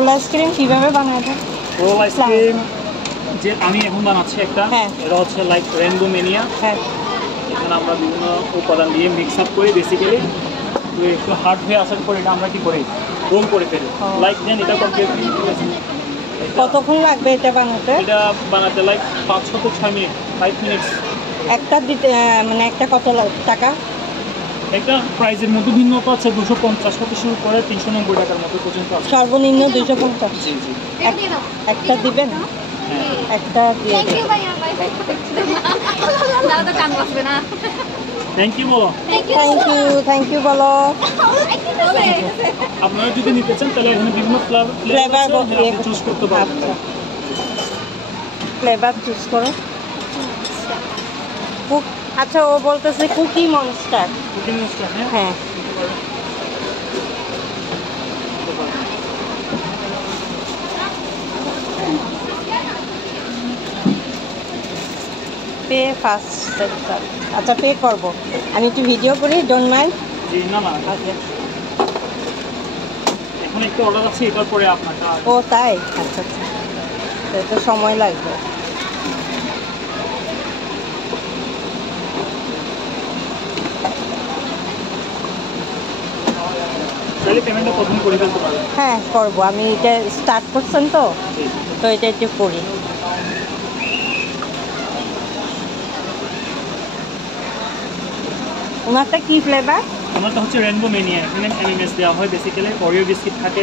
Role ice cream কিভাবে বানাবেন? Role ice cream যে আমি এখন বানাচ্ছি একটা, এটা হচ্ছে লাইক রেনবো মেনিয়া। এখানে আমরা বিভিন্ন উপাদান দিয়ে মিক্স আপ করি বেসিক্যালি, তো একটু হার্ড হয়ে আসার পর এটা আমরা কি করি রোল করে ফেলি লাইক দেন এটা কমপ্লিট। কতক্ষণ লাগবে এটা বানাতে? এটা বানাতে লাইক 5 থেকে 6 মিনিট, 5 মিনিটস। একটা দিতে মানে একটা কত টাকা? একটা প্রাইজের মধ্যে ভিন্নতা আছে, 250 থেকে শুরু করে 390 টাকার মতো পর্যন্ত আছে। সর্বনিম্ন 250। জি জি। একটা দিবেন? একটা দিয়ে দিন। থ্যাংক ইউ বলো। থ্যাংক ইউ বলো। আপনারা যদি নিতে চান তাহলে এখানে বিভিন্ন ফ্লেভার চুজ করতে পারবেন। ফ্লেভার চুজ করো। আচ্ছা, ও বলতেছে কুকি মনস্টার। Cookie monster? হ্যাঁ। Pay first. আচ্ছা, পে করব। আমি একটু ভিডিও করি, ডোন্ট মাইন্ড? জি না না। আচ্ছা, এখন একটু অর্ডার আছে, এটার পরে আপনারটা। ও তাই? আচ্ছা আচ্ছা, তো সময় লাগবে। তাহলে পেমেন্টটা প্রথম করে ফেলতে পারবেন? হ্যাঁ করবো, আমি এটা স্টার্ট করছেন তো, এটা একটু করি। ওনারটা কি ফ্লেভার? ওনারটা হচ্ছে রেনবো মেনিয়া। এখানে এমএমএস দেওয়া হয় বেসিক্যালি, ওরিও বিস্কিট থাকে,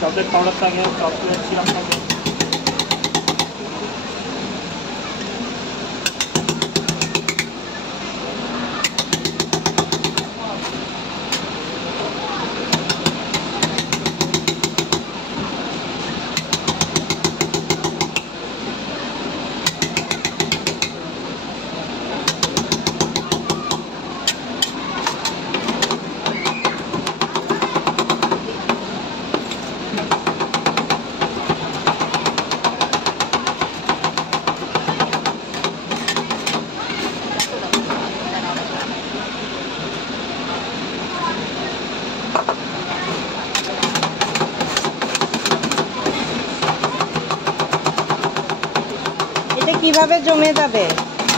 চকলেট পাউডার থাকে, চকলেট সিরাপ থাকে। কিভাবে জমে যাবে?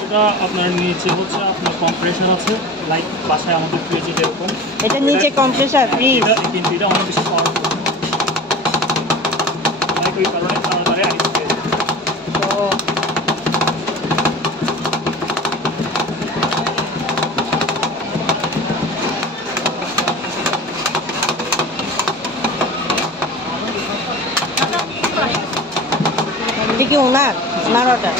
এটা আপনার নিচে হচ্ছে আপনার কম্প্রেশন আছে, লাইক বাসায় আমাদের ফ্রিজে যেরকম। এটা নিচে কম্প্রেসার ফ্রিজ, কিন্তু এটা অনেক বেশি পাওয়ারফুল, লাইক ওই কারণে তাড়াতাড়ি আইস পেয়ে যায়। এটা কি ওনার অর্ডার?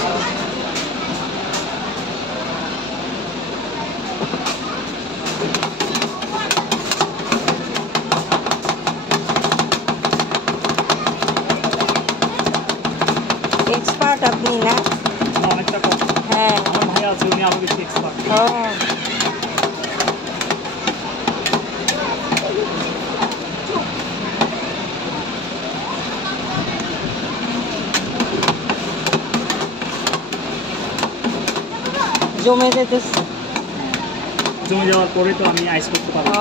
এক্সপার্ট আপনি না? অনেকটা কম। হ্যাঁ, আমার ভাই আছে, উনি আরো বেশি এক্সপার্ট। জমে যেতেছে। জমে যাওয়ার পরে তো আমি আইস করতে পারবো।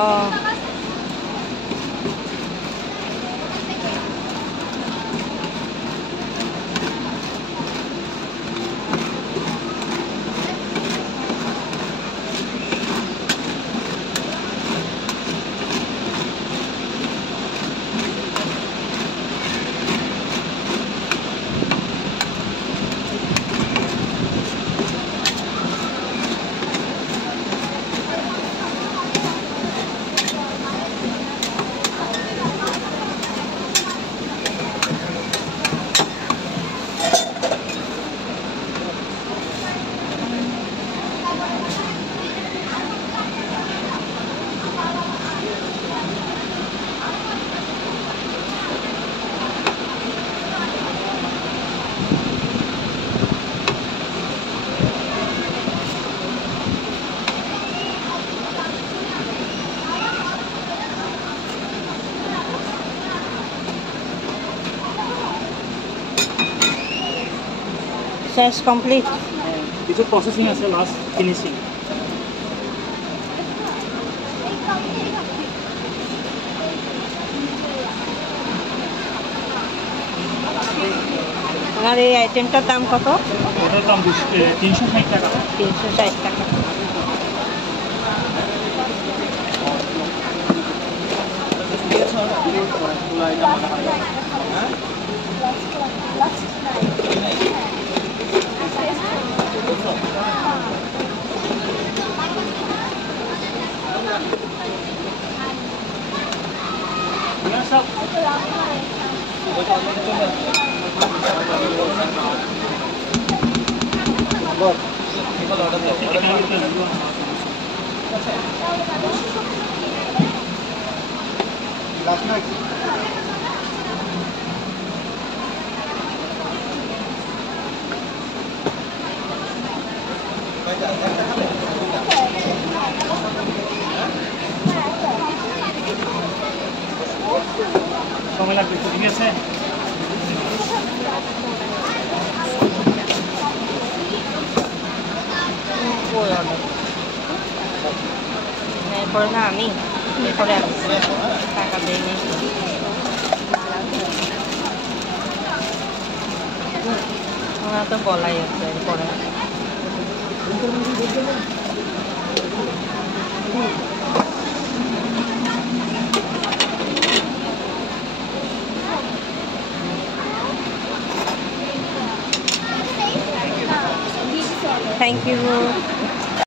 শেষ কমপ্লিট। কিছু প্রসেসিং আছে, লাস্ট ফিনিশিং। আর এই আইটেমটার দাম কত? ওটার দাম 360 টাকা। 360 টাকা। সময় লাগবে, ঠিক আছে? এরপরে না আমি এরপরে টাকা দিইনি। ওরা তো বলাই আছে এরপরে। Thank you.